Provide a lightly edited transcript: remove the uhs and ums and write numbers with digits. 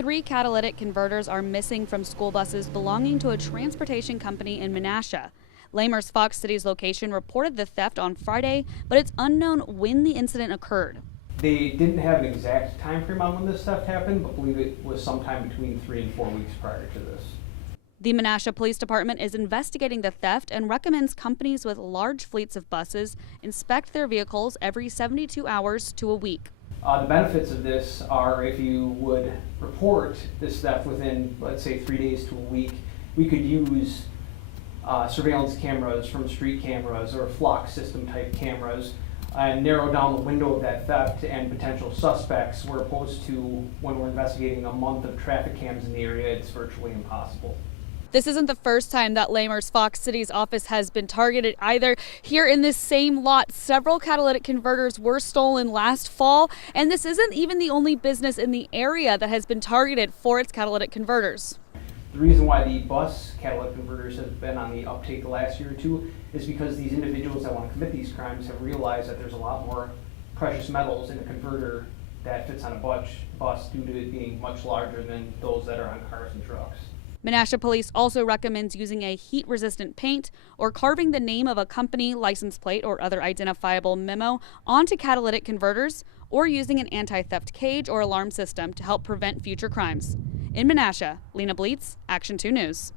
3 catalytic converters are missing from school buses belonging to a transportation company in Menasha. Lamers Fox City's location reported the theft on Friday, but it's unknown when the incident occurred. They didn't have an exact time frame on when this theft happened, but believe it was sometime between 3 and 4 weeks prior to this. The Menasha Police Department is investigating the theft and recommends companies with large fleets of buses inspect their vehicles every 72 hours to a week. The benefits of this are if you would report this theft within, let's say, 3 days to a week, we could use surveillance cameras from street cameras or flock system type cameras and narrow down the window of that theft and potential suspects, where opposed to when we're investigating a month of traffic cams in the area, it's virtually impossible. This isn't the first time that Lamers Fox City's office has been targeted either. Here in this same lot, several catalytic converters were stolen last fall, and this isn't even the only business in the area that has been targeted for its catalytic converters. The reason why the bus catalytic converters have been on the uptake the last year or two is because these individuals that want to commit these crimes have realized that there's a lot more precious metals in a converter that fits on a bus due to it being much larger than those that are on cars and trucks. Menasha Police also recommends using a heat-resistant paint or carving the name of a company, license plate, or other identifiable memo onto catalytic converters, or using an anti-theft cage or alarm system to help prevent future crimes. In Menasha, Lena Bleets, Action 2 News.